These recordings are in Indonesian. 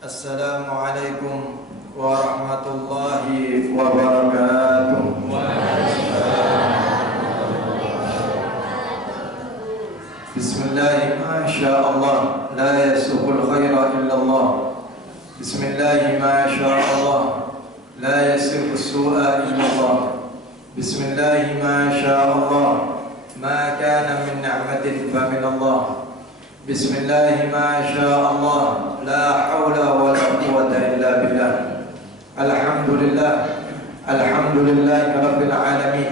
Assalamualaikum warahmatullahi wabarakatuh. Bismillah, masyaallah, la yasuqul khaira illallah. Bismillah, masyaallah, la yasiqus su'a illallah. Bismillah, masyaallah, ma kana min ni'matin fa min Allah. Bismillah, masyaallah, la hawla wa la quwwata illa billah. Alhamdulillah, alhamdulillahi rabbil alamin.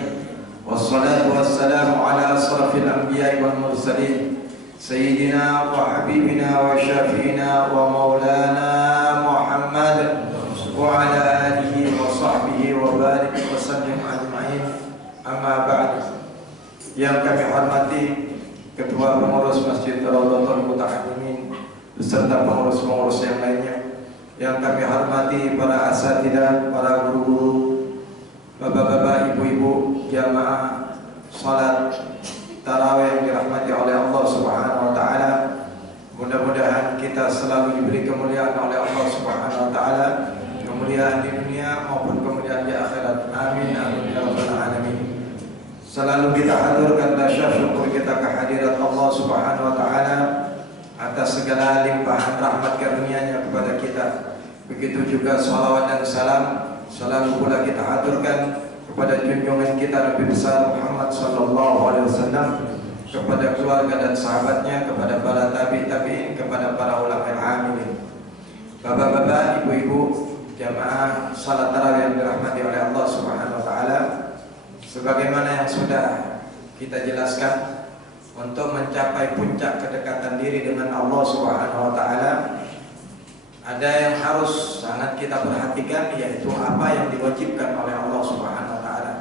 Wassalatu wassalamu ala asrafil anbiya'i wal mursalin, sayyidina wa habibina wa syafi'ina wa maulana Muhammad wa ala alihi wa sahbihi wa barik wa sallim ajma'in. Amma ba'd. Yang kami hormati Ketua Pengurus Masjid Rawdatul Muta'allimin beserta pengurus-pengurus yang lainnya, yang kami hormati para asatidzah, para guru-guru, bapak-bapak, ibu-ibu, jamaah salat tarawih yang dirahmati oleh Allah Subhanahu wa taala. Mudah-mudahan kita selalu diberi kemuliaan oleh Allah Subhanahu wa taala, kemuliaan di dunia maupun kemuliaan di akhirat. Amin amin ya rabbal alamin. Selalu kita haturkan rasa syukur kita kehadirat Allah Subhanahu wa taala atas segala limpahan rahmat karunia-Nya kepada kita. Begitu juga salawat dan salam selalu pula kita haturkan kepada junjungan kita Nabi besar Muhammad sallallahu alaihi wasallam, kepada keluarga dan sahabatnya, kepada para tabi'in, kepada para ulama amilin. Bapak-bapak, ibu-ibu, jamaah salat tarawih yang dirahmati oleh Allah Subhanahu wa taala. Sebagaimana yang sudah kita jelaskan, untuk mencapai puncak kedekatan diri dengan Allah Subhanahu wa taala, ada yang harus sangat kita perhatikan, yaitu apa yang diwajibkan oleh Allah Subhanahu wa taala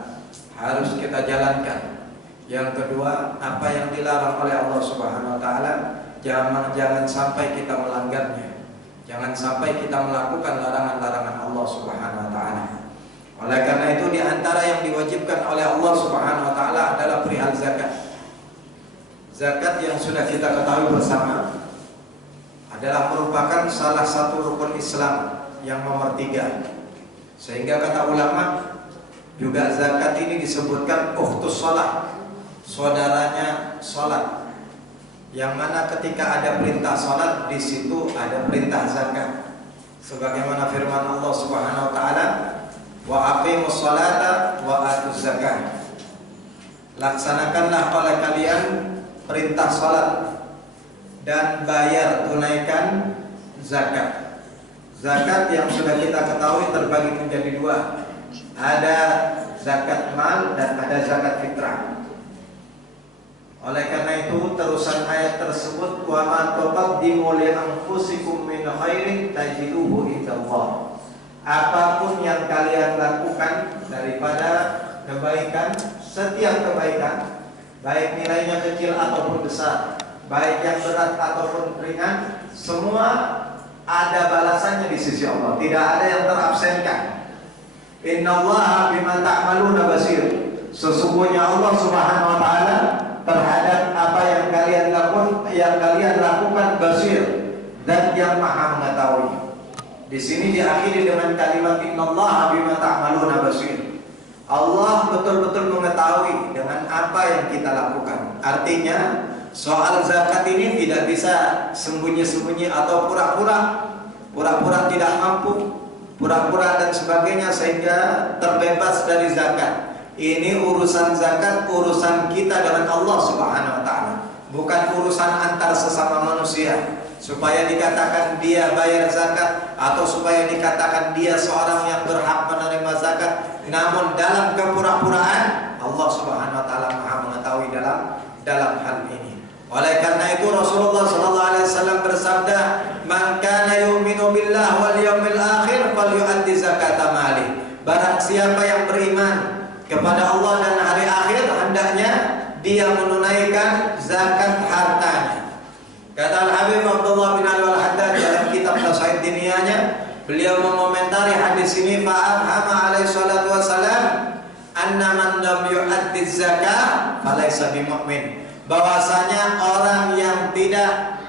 harus kita jalankan. Yang kedua, apa yang dilarang oleh Allah Subhanahu wa taala jangan sampai kita melanggarnya. Jangan sampai kita melakukan larangan-larangan Allah Subhanahu wa taala. Oleh karena itu, di antara yang diwajibkan oleh Allah Subhanahu wa taala adalah perihal zakat. Zakat yang sudah kita ketahui bersama adalah merupakan salah satu rukun Islam yang nomor 3. Sehingga kata ulama juga zakat ini disebutkan ukhtus shalah, saudaranya salat. Yang mana ketika ada perintah salat, di situ ada perintah zakat. Sebagaimana firman Allah Subhanahu wa taala, wa aqimus sholata wa atuz zakah. Laksanakanlah oleh kalian perintah salat dan bayar tunaikan zakat. Zakat yang sudah kita ketahui terbagi menjadi 2. Ada zakat mal dan ada zakat fitrah. Oleh karena itu, terusan ayat tersebut, wa ma tuqaddimu li anfusikum min khairin tajiduhu indallah. Apapun yang kalian lakukan daripada kebaikan, setiap kebaikan, baik nilainya kecil ataupun besar, baik yang berat ataupun ringan, semua ada balasannya di sisi Allah. Tidak ada yang terabsenkan. Innallaha bima ta'maluna basir. Sesungguhnya Allah Subhanahu wa taala terhadap apa yang kalian lakukan basir, dan yang Maha mengetahui. Di sini diakhiri dengan kalimat innallaha bima ta'maluna basir. Allah betul-betul mengetahui dengan apa yang kita lakukan. Artinya, soal zakat ini tidak bisa sembunyi-sembunyi atau pura-pura tidak mampu, pura-pura dan sebagainya sehingga terbebas dari zakat. Ini urusan zakat, urusan kita dengan Allah Subhanahu wa taala, bukan urusan antar sesama manusia. Supaya dikatakan dia bayar zakat atau supaya dikatakan dia seorang yang berhak menerima zakat, namun dalam kepura-puraan, Allah Subhanahu wa taala Maha mengetahui dalam hal ini. Oleh karena itu Rasulullah sallallahu alaihi wasallam bersabda, "Man kana yu'minu billahi wal yawmil akhir falyu'addi zakata mali." Barang siapa yang beriman kepada Allah dan hari akhir, hendaknya dia menunaikan zakat hartanya. Kata Al-Habib Abdullah bin Al-Haddad dalam kitab Tasawuf Diniyahnya, beliau mengomentari hadis ini, fa'afhama alaihi salatu wassalam anna man lam yu'addi zakah falaysa bimu'min. Bahwasanya orang yang tidak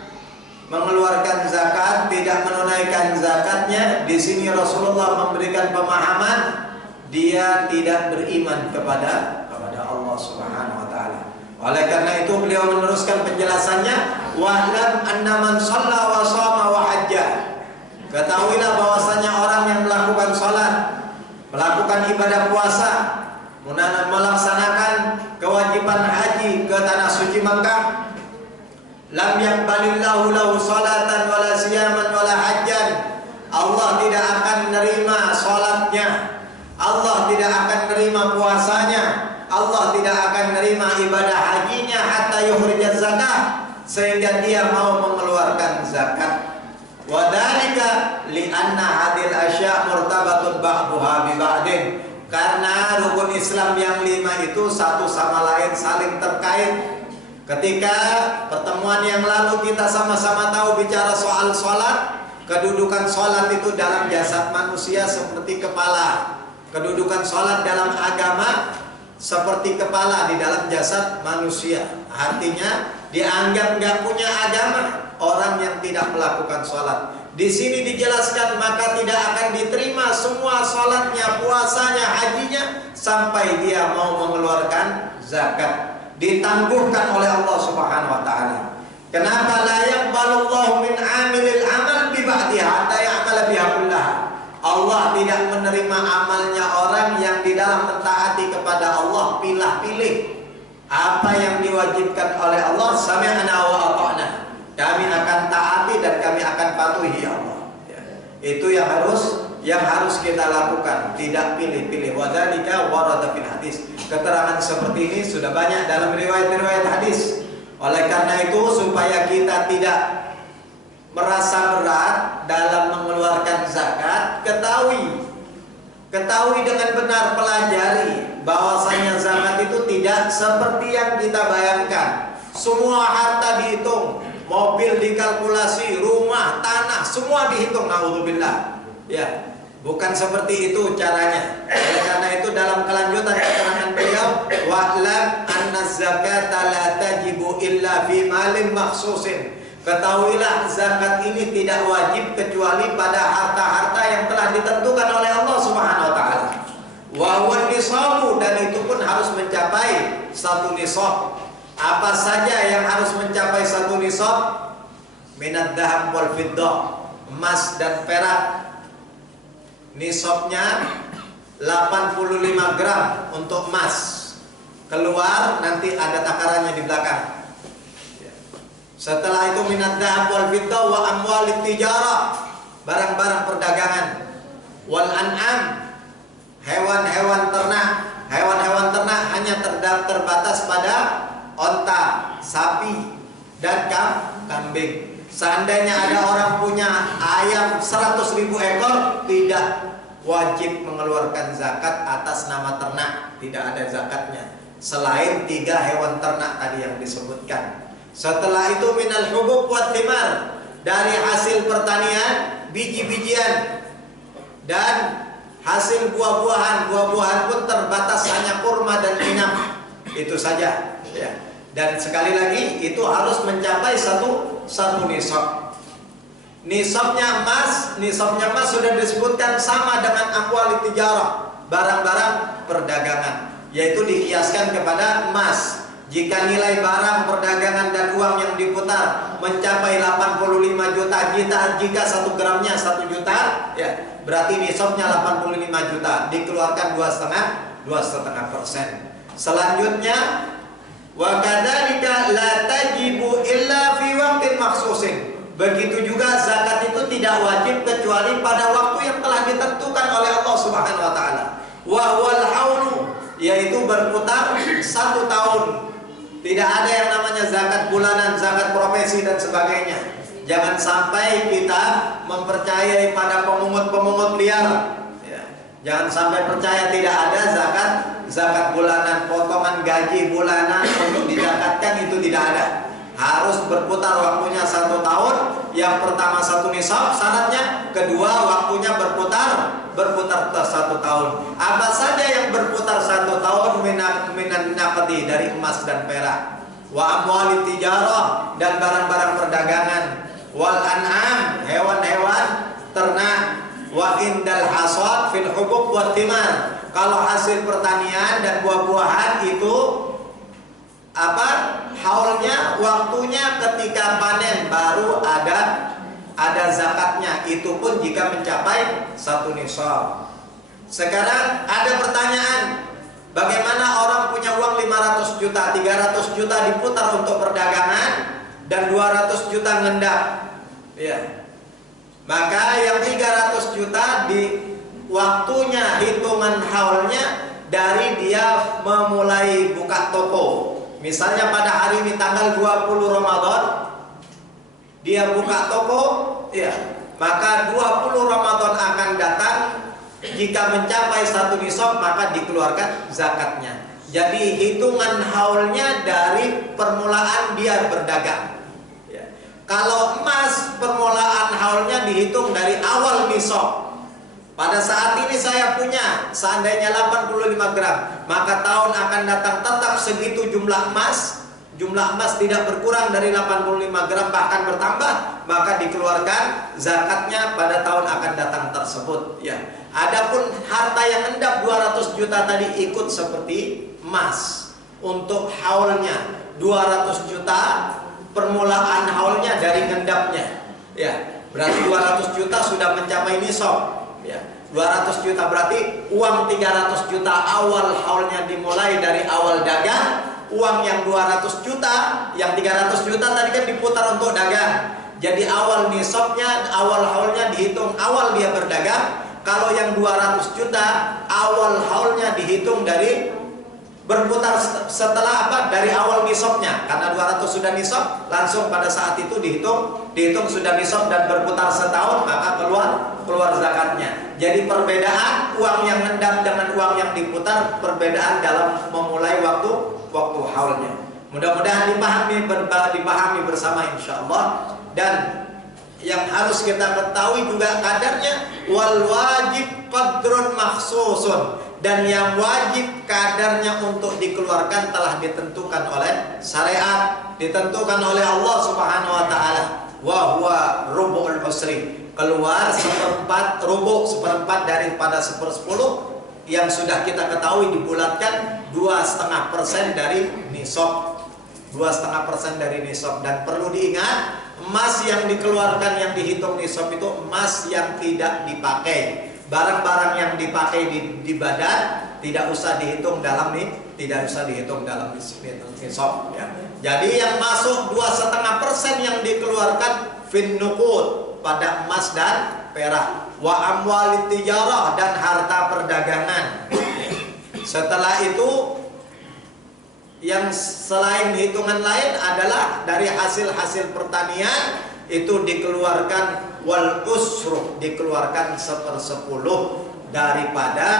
mengeluarkan zakat, tidak menunaikan zakatnya, di sini Rasulullah memberikan pemahaman dia tidak beriman kepada Allah Subhanahu wa taala. Oleh karena itu beliau meneruskan penjelasannya, wa'lam anna man shalla wa shama wa hajja. Ketahuilah bahwasanya orang yang melakukan salat, melakukan ibadah puasa, melaksanakan kewajiban haji ke tanah suci Makkah, lam yaqbalillahu lahu salatan wala siyaman wala hajjan. Allah tidak akan menerima salatnya, Allah tidak akan menerima puasanya, Allah tidak akan menerima ibadah hajinya hatta yukhrijaz zakah, sehingga dia mau mengeluarkan zakat. Wa dzalika li'anna hadhil asya' murtabatun ba'daha bi ba'din. Karena rukun Islam yang 5 itu satu sama lain saling terkait. Ketika pertemuan yang lalu kita sama-sama tahu bicara soal sholat, kedudukan sholat itu dalam jasad manusia seperti kepala. Kedudukan sholat dalam agama seperti kepala di dalam jasad manusia. Artinya dianggap nggak punya agama orang yang tidak melakukan sholat. Di sini dijelaskan maka tidak akan diterima semua sholatnya, puasanya, hajinya sampai dia mau mengeluarkan zakat. Ditangguhkan oleh Allah Subhanahu wa taala. Kenapa la yaqbalullahu min 'amilil amal bi ba'diha hatta ya'mala biha kullaha? Allah tidak menerima amalnya orang yang di dalam mentaati kepada Allah pilih-pilih. Apa yang diwajibkan oleh Allah, sami'na wa ata'na. Kami akan taati dan kami akan patuhi Allah. Itu yang harus kita lakukan, tidak pilih-pilih. Wa dzalika warada fil hadis. Keterangan seperti ini sudah banyak dalam riwayat-riwayat hadis. Oleh karena itu supaya kita tidak merasa berat dalam mengeluarkan zakat, ketahui dengan benar, pelajari bahwasanya zakat itu tidak seperti yang kita bayangkan. Semua harta dihitung, mobil dikalkulasi, rumah, tanah, semua dihitung. Naudzubillah. Ya, bukan seperti itu caranya. Oleh karena itu dalam kelanjutan keterangan beliau, wa'lam anna zakata la tajibu illa fi malin makhsusin. Ketahuilah zakat ini tidak wajib kecuali pada harta-harta yang telah ditentukan oleh Allah Subhanahu wa taala. Wa huwa nisabu, dan itu pun harus mencapai satu nisab. Apa saja yang harus mencapai satu nisab? Minad dhahab wal fiddah, emas dan perak. Nisabnya 85 gram untuk emas. Keluar nanti ada takarannya di belakang. Setelah itu minad dhahab wal fiddah wa amwalit tijarah, barang-barang perdagangan. Wal an'am, hewan-hewan ternak. Hewan-hewan ternak hanya terbatas pada onta, sapi, dan kambing. Seandainya ada orang punya ayam 100.000 ekor, tidak wajib mengeluarkan zakat atas nama ternak, tidak ada zakatnya. Selain 3 hewan ternak tadi yang disebutkan. Setelah itu minal hubub wat thimar, dari hasil pertanian, biji-bijian dan hasil buah-buahan. Buah-buahan pun terbatas, hanya kurma dan inab. Itu saja ya. Dan sekali lagi itu harus mencapai satu nisab. Nisabnya emas sudah disebutkan sama dengan amwal tijarah, barang-barang perdagangan, yaitu dikiaskan kepada emas. Jika nilai barang perdagangan dan uang yang diputar mencapai 85 juta, jika 1 gramnya 1 juta, ya berarti nisabnya 85 juta, dikeluarkan 2,5%. Selanjutnya, wa kadzalika la tajibu illa fi waqtin makhsusin. Begitu juga zakat itu tidak wajib kecuali pada waktu yang telah ditentukan oleh Allah Subhanahu wa taala. Wa huwal haulu, yaitu berputar 1 tahun. Tidak ada yang namanya zakat bulanan, zakat profesi dan sebagainya. Jangan sampai kita mempercayai pada pemungut-pemungut liar. Ya. Jangan sampai percaya tidak ada zakat bulanan, potongan gaji bulanan untuk dizakatkan, itu tidak ada. Harus berputar waktunya 1 tahun. Yang pertama 1 nisab syaratnya, kedua waktunya berputar 1 tahun. Apa saja yang berputar 1 tahun? Minan naqdi, dari emas dan perak. Wa amwalit tijarah, dan barang-barang perdagangan. wal an'am, hewan-hewan ternak, wa indal hasad fil hubub wat thimar. Kalau hasil pertanian dan buah-buahan itu apa? Haulnya, waktunya ketika panen baru ada zakatnya. Itu pun jika mencapai 1 nisab. Sekarang ada pertanyaan, bagaimana orang punya uang 500 juta, 300 juta diputar untuk perdagangan dan 200 juta ngendap. Ya. Maka yang 300 juta di waktunya, hitungan haulnya dari dia memulai buka toko. Misalnya pada hari ini tanggal 20 Ramadan dia buka toko, ya, maka 20 Ramadan akan datang. Jika mencapai 1 nisab maka dikeluarkan zakatnya. Jadi hitungan haulnya dari permulaan dia berdagang. Ya. Kalau emas, permulaan haulnya dihitung dari awal nisab. Pada saat ini saya punya seandainya 85 gram, maka tahun akan datang tetap segitu jumlah emas. Jumlah emas tidak berkurang dari 85 gram, bahkan bertambah, maka dikeluarkan zakatnya pada tahun akan datang tersebut. Ya. Adapun harta yang endap 200 juta tadi ikut seperti emas. Untuk haulnya 200 juta, permulaan haulnya dari ngendapnya. Ya, berarti 200 juta sudah mencapai nisab. Ya, 200 juta berarti uang 300 juta awal haulnya dimulai dari awal dagang. Uang yang 200 juta, yang 300 juta tadi kan diputar untuk dagang. Jadi awal nisabnya, awal haulnya dihitung awal dia berdagang. Kalau yang 200 juta, awal haulnya dihitung dari berputar setelah apa? Dari awal nisabnya. Karena 200 sudah nisab, langsung pada saat itu dihitung sudah nisab dan berputar setahun, maka keluar zakatnya. Jadi perbedaan uang yang ngendap dengan uang yang diputar, perbedaan dalam memulai waktu haulnya. Mudah-mudahan dipahami bersama insyaallah. Dan yang harus kita ketahui juga kadarnya, wal wajib qadrun makhsusun, dan yang wajib kadarnya untuk dikeluarkan telah ditentukan oleh syariat, ditentukan oleh Allah Subhanahu wa taala. Wa huwa rubu'ul usri, keluar seperempat, rubu' seperempat daripada 1/10 yang sudah kita ketahui dibulatkan 2,5% dari nisab. 2,5% dari nisab. Dan perlu diingat, emas yang dikeluarkan, yang dihitung nisab itu emas yang tidak dipakai. Barang-barang yang dipakai di badan tidak usah dihitung dalam nisab. Ya. Jadi yang masuk 2,5% yang dikeluarkan fin nuqud, pada emas dan perak, wa amwalit tijarah, dan harta perdagangan. Setelah itu yang selain hitungan lain adalah dari hasil-hasil pertanian itu dikeluarkan wal usru, dikeluarkan 1/10 daripada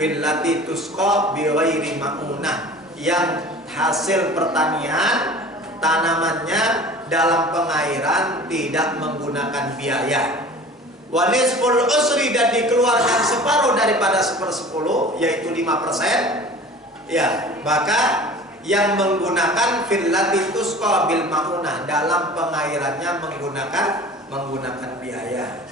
fillati tusqa bi ghairi ma'unah, yang hasil pertanian tanamannya dalam pengairan tidak menggunakan biaya. Wa nisful usri, dan dikeluarkan separuh daripada 1/10 yaitu 5%. Ya, maka yang menggunakan fillati tusqa bil ma'unah, dalam pengairannya menggunakan biaya.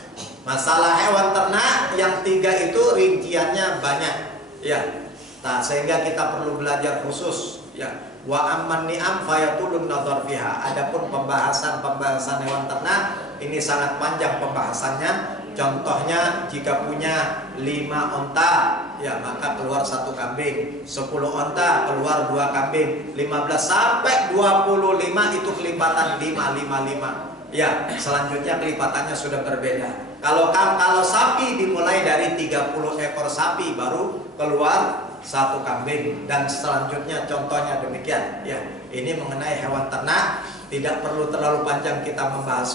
Masalah hewan ternak yang 3 itu rinciannya banyak. Ya. Nah, sehingga kita perlu belajar khusus, ya. Wa amman ni'am fayatulun nadhar fiha. Adapun pembahasan hewan ternak ini sangat panjang pembahasannya. Contohnya, jika punya 5 onta, ya maka keluar 1 kambing. 10 onta keluar 2 kambing. 15 sampai 25 itu kelipatan 5. Ya, selanjutnya kelipatannya sudah berbeda. Kalau sapi dimulai dari 30 ekor sapi baru keluar 1 kambing, dan selanjutnya contohnya demikian. Ya, ini mengenai hewan ternak. Tidak perlu terlalu panjang kita membahas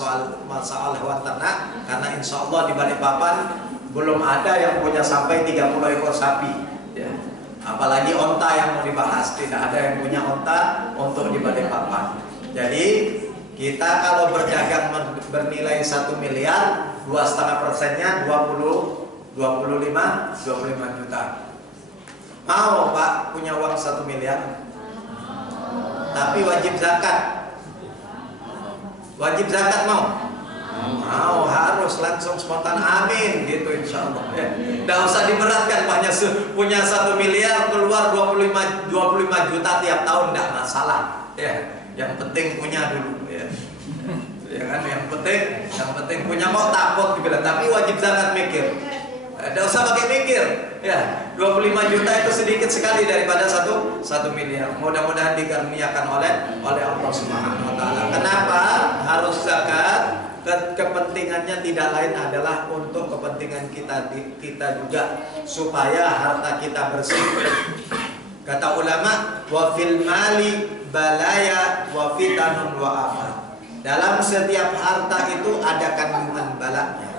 soal hewan ternak, karena insya Allah di Balikpapan belum ada yang punya sampai 30 ekor sapi. Ya. Apalagi onta yang mau dibahas, tidak ada yang punya onta untuk di Balikpapan. Jadi kita kalau berdagang bernilai 1 miliar, 2,5%-nya 25 juta. Mau Pak punya uang 1 miliar, tapi wajib zakat. Wajib zakat mau? Mau, harus langsung spontan amin gitu insya Allah ya. Nggak usah diberatkan, punya 1 miliar keluar 25 juta tiap tahun nggak masalah ya. Yang penting punya dulu ya. Ya kan, yang penting punya. Kok takut dibilang, tapi wajib zakat mikir. Nggak usah pakai mikir ya. 25 juta itu sedikit sekali daripada 1 miliar. Mudah-mudahan dikaruniakan oleh Allah Subhanahu wa taala. Kenapa harus zakat? Kepentingannya tidak lain adalah untuk kepentingan kita juga, supaya harta kita bersih. Kata ulama, wa fil mali balaya wa fitanun wa afat. Dalam setiap harta itu ada kandungan balanya,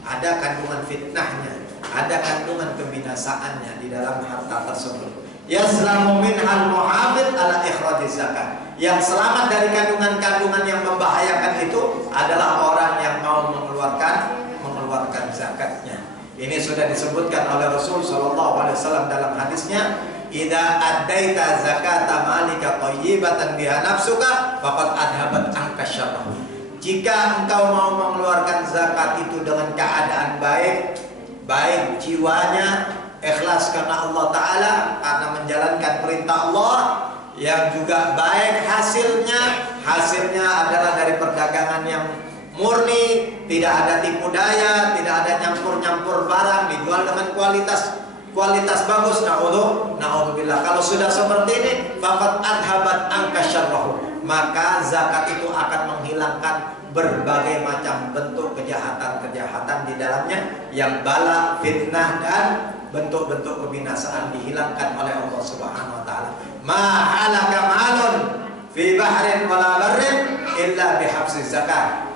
ada kandungan fitnahnya, ada kandungan kebinasaannya di dalam harta tersebut. Yaslamu minhal muhafid ala ikhrajiz zakat. Yang selamat dari kandungan-kandungan yang membahayakan itu adalah orang yang mau mengeluarkan zakatnya. Ini sudah disebutkan oleh Rasul sallallahu alaihi wasallam dalam hadisnya, "Idza addaita zakata malika thayyibatan biha nafsuka faqad adhabat anka syarrahu." Jika engkau mau mengeluarkan zakat itu dengan keadaan baik jiwanya, ikhlas karena Allah Ta'ala, karena menjalankan perintah Allah, yang juga baik hasilnya adalah dari perdagangan yang murni, tidak ada tipu daya, tidak ada nyampur barang, dijual dengan kualitas bagus. Na'udzubillah. Kalau sudah seperti ini, faqad adhabat anka syarrahu, maka zakat itu akan menghilangkan berbagai macam bentuk kejahatan di dalamnya, yang bala, fitnah, dan bentuk-bentuk kebinasaan dihilangkan oleh Allah Subhanahu wa taala. Ma halaka malun fi bahrin wala barrin illa bihabsiz zakat.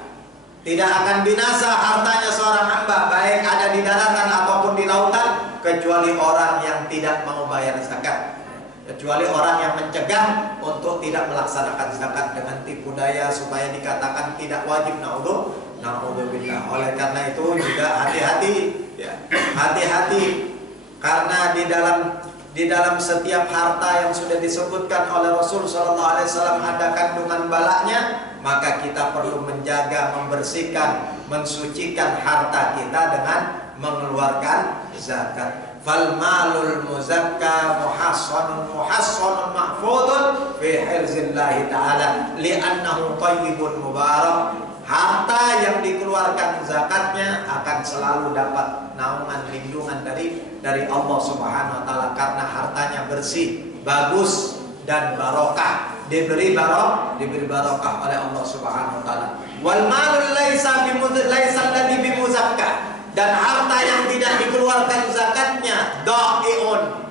Tidak akan binasa hartanya seorang hamba, baik ada di daratan ataupun di lautan, kecuali orang yang tidak mau bayar zakat. Kecuali orang yang mencegah untuk tidak melaksanakan zakat dengan tipu daya supaya dikatakan tidak wajib. Na'udzubillah. Oleh karena itu juga hati-hati ya. Hati-hati, karena di dalam setiap harta yang sudah disebutkan oleh Rasul sallallahu alaihi wasallam ada kandungan balaknya, maka kita perlu menjaga, membersihkan, mensucikan harta kita dengan mengeluarkan zakat. Fal malul muzakka muhassanun mahfudun fi hirzillahi ta'ala li'annahu thayyibun mubarak. Harta yang dikeluarkan zakatnya akan selalu dapat naungan lindungan dari Allah Subhanahu wa taala, karena hartanya bersih, bagus, dan barokah, diberi barokah oleh Allah Subhanahu wa taala. Wal malul laisa alladhi bimuzakka, dan harta yang tidak dikeluarkan zakatnya dha'iun,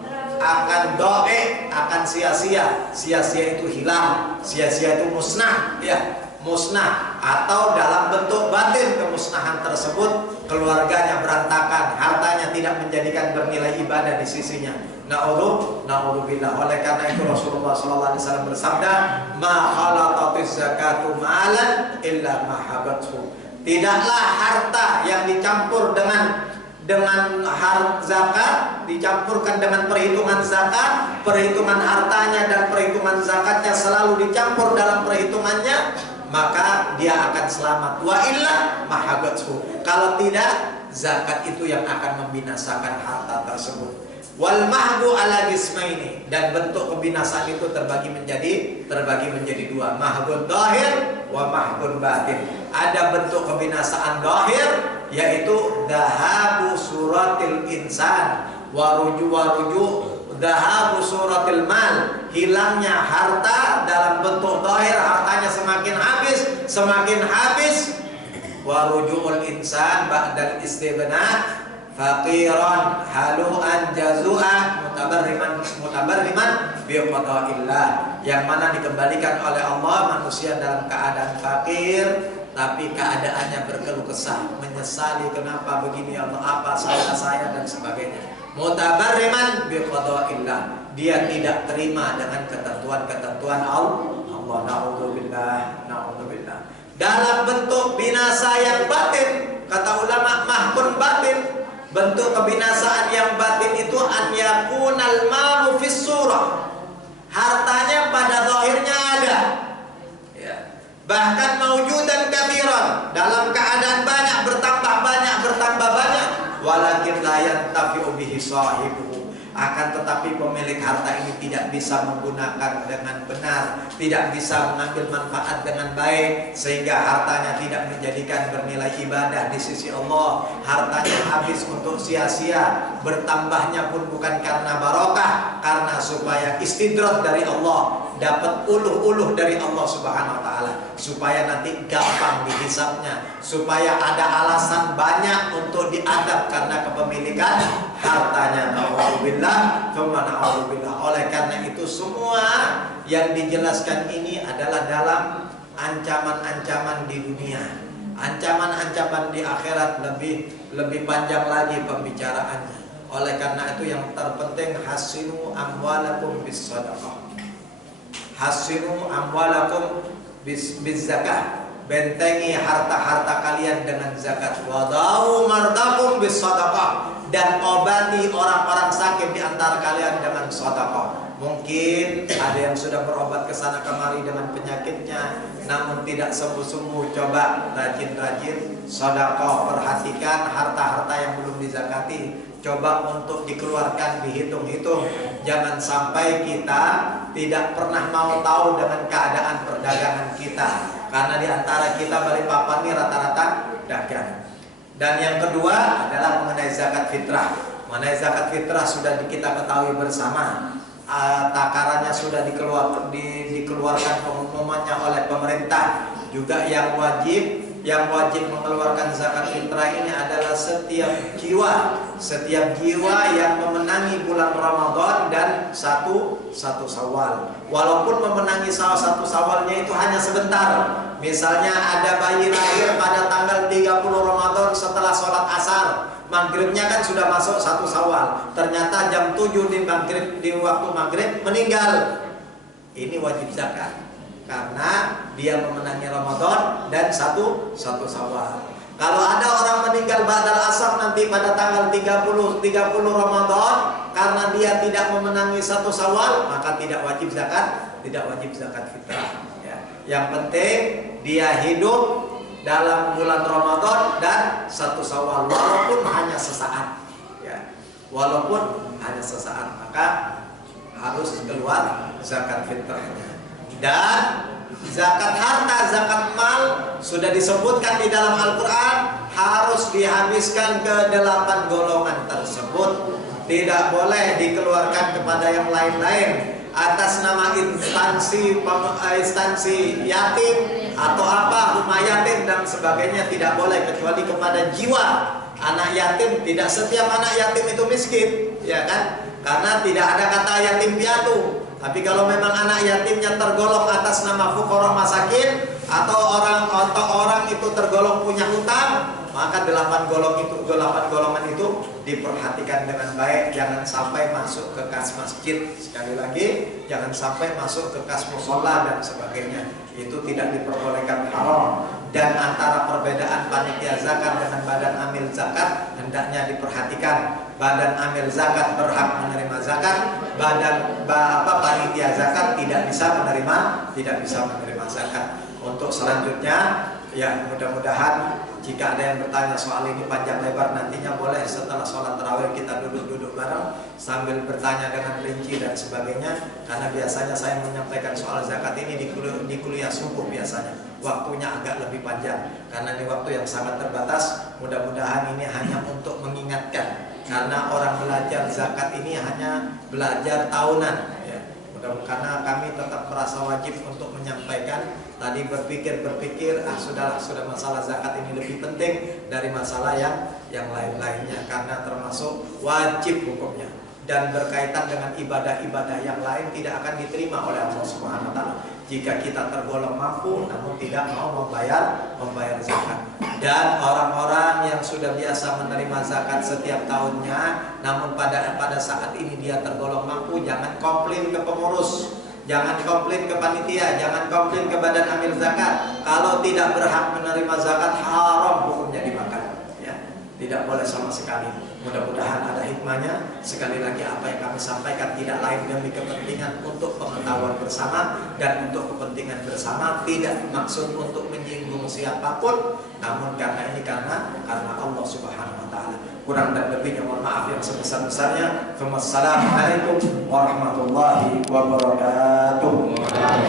akan sia-sia. Sia-sia itu hilang, sia-sia itu musnah ya. Musnah atau dalam bentuk batin kemusnahan tersebut, keluarganya berantakan, hartanya tidak menjadikan bernilai ibadah di sisinya. Na'udzubillah. Oleh karena itu Rasulullah SAW bersabda, ma khalaqatiz zakatu malan illa ma habathu. Tidaklah harta yang dicampur dengan zakat, dicampurkan dengan perhitungan zakat, perhitungan hartanya dan perhitungan zakatnya selalu dicampur dalam perhitungannya, maka dia akan selamat. Wa illa mahabathu. Kalau tidak, zakat itu yang akan membinasakan harta tersebut. Wal mahbu ala qismaini, dan bentuk kebinasaan itu terbagi menjadi 2, mahbun dhahir wa mahbun batin. Ada bentuk kebinasaan dhahir, yaitu dhahabu suratil insan wa ruju dhahabu suratil mal, hilangnya harta dalam bentuk dhahir, hartanya semakin habis wa rujuul insan ba'dal istighna faqiran halu'an jazu'ah mutabarriman biqada'illah, yang mana dikembalikan oleh Allah manusia dalam keadaan fakir, tapi keadaannya berkeluh kesah, menyesali kenapa begini Allah, apa salah saya dan sebagainya. Mutabarriman biqada'illah, dia tidak terima dengan ketentuan Allah. Na'udzubillah. Dalam bentuk binasa yang batin, kata ulama, mahbun batin. Bentuk kebinasaan yang batin itu an yakunal malu fis surah, hartanya pada zahirnya ada ya. Bahkan maujudan katsiran, dalam keadaan la yantafi'u bihi sahibuhu. Akan tetapi pemilik harta ini tidak bisa menggunakan dengan benar, tidak bisa mengambil manfaat dengan baik, sehingga hartanya tidak menjadikan bernilai ibadah di sisi Allah. Hartanya habis untuk sia-sia, bertambahnya pun bukan karena barokah, karena supaya istidrat dari Allah, dapat uluh-uluh dari Allah Subhanahu wa taala, supaya nanti gampang dihisabnya, supaya ada alasan banyak untuk diadab karena kepemilikan hartanya. Na'udzubillah, tsumma na'udzubillah. Oleh karena itu semua yang dijelaskan ini adalah dalam ancaman-ancaman di dunia. Ancaman-ancaman di akhirat lebih panjang lagi pembicaraannya. Oleh karena itu yang terpenting hasinu amwalakum bis shadaqah. Hasinu amwalakum bis zakah. Bentengi harta-harta kalian dengan zakat. Wadau mardakum bis shadaqah. Dan obati orang-orang sakit di antara kalian dengan sedekah. Mungkin ada yang sudah berobat ke sana kemari dengan penyakitnya, namun tidak sembuh-sembuh. Coba rajin-rajin sedekah. Perhatikan harta-harta yang belum dizakati. Coba untuk dikeluarkan, dihitung-hitung. Jangan sampai kita tidak pernah mau tahu dengan keadaan perdagangan kita, karena di antara kita Balikpapan ini rata-rata dagang. Dan yang kedua adalah mengenai zakat fitrah. Mengenai zakat fitrah sudah kita ketahui bersama. Takarannya sudah dikeluarkan pengumumannya oleh pemerintah. Juga yang wajib mengeluarkan zakat fitrah ini adalah setiap jiwa yang memenangi bulan Ramadan dan satu Syawal. Walaupun memenangi salah satu Syawalnya itu hanya sebentar. Misalnya ada bayi lahir pada tanggal 30 Ramadan setelah sholat asar, maghribnya kan sudah masuk 1 Syawal. Ternyata jam 7 di waktu maghrib meninggal. Ini wajib zakat karena dia memenangi Ramadan dan 1 Syawal. Kalau ada orang meninggal ba'dal asar nanti pada tanggal 30 Ramadan karena dia tidak memenangi 1 Syawal, maka tidak wajib zakat fitrah. Yang penting dia hidup dalam bulan Ramadan dan 1 Syawal, walaupun hanya sesaat, walaupun hanya sesaat, maka harus keluar zakat fitrahnya. Dan zakat harta, zakat mal sudah disebutkan di dalam Al-Quran, harus dihabiskan ke 8 golongan tersebut. Tidak boleh dikeluarkan kepada yang lain-lain atas nama instansi yatim atau rumah yatim dan sebagainya. Tidak boleh kecuali kepada jiwa anak yatim. Tidak setiap anak yatim itu miskin, ya kan? Karena tidak ada kata yatim piatu. Tapi kalau memang anak yatimnya tergolong atas nama fuqara masakin atau orang itu tergolong punya hutang, maka 8 golongan itu diperhatikan dengan baik. Jangan sampai masuk ke kas masjid. Sekali lagi, jangan sampai masuk ke kas musola dan sebagainya. Itu tidak diperbolehkan, haram. Dan antara perbedaan panitia zakat dengan badan amil zakat hendaknya diperhatikan. Badan amil zakat berhak menerima zakat, panitia zakat tidak bisa menerima zakat. Untuk selanjutnya, ya mudah-mudahan jika ada yang bertanya soal ini panjang lebar, nantinya boleh setelah sholat tarawih kita duduk-duduk bareng sambil bertanya dengan rinci dan sebagainya. Karena biasanya saya menyampaikan soal zakat ini di kuliah subuh biasanya. Waktunya agak lebih panjang karena ini waktu yang sangat terbatas. Mudah-mudahan ini hanya untuk mengingatkan, karena orang belajar zakat ini hanya belajar tahunan, ya. Karena kami tetap merasa wajib untuk menyampaikan. Tadi berpikir sudah masalah zakat ini lebih penting dari masalah yang lain-lainnya, karena termasuk wajib hukumnya dan berkaitan dengan ibadah-ibadah yang lain tidak akan diterima oleh Allah Subhanahu wa taala jika kita tergolong mampu namun tidak mau membayar zakat. Dan orang-orang yang sudah biasa menerima zakat setiap tahunnya namun pada saat ini dia tergolong mampu, jangan komplain ke pengurus, jangan komplain ke panitia, jangan komplain ke badan amil zakat. Kalau tidak berhak menerima zakat, haram hukumnya dimakan, ya. Tidak boleh sama sekali. Mudah-mudahan ada hikmahnya. Sekali lagi apa yang kami sampaikan tidak lain demi kepentingan untuk pengetahuan bersama dan untuk kepentingan bersama, tidak maksud untuk menyinggung siapapun, namun karena Allah Subhanahu wa taala. Kurang dan lebihnya mohon maaf yang sebesar-besarnya. Wassalamualaikum warahmatullahi wabarakatuh.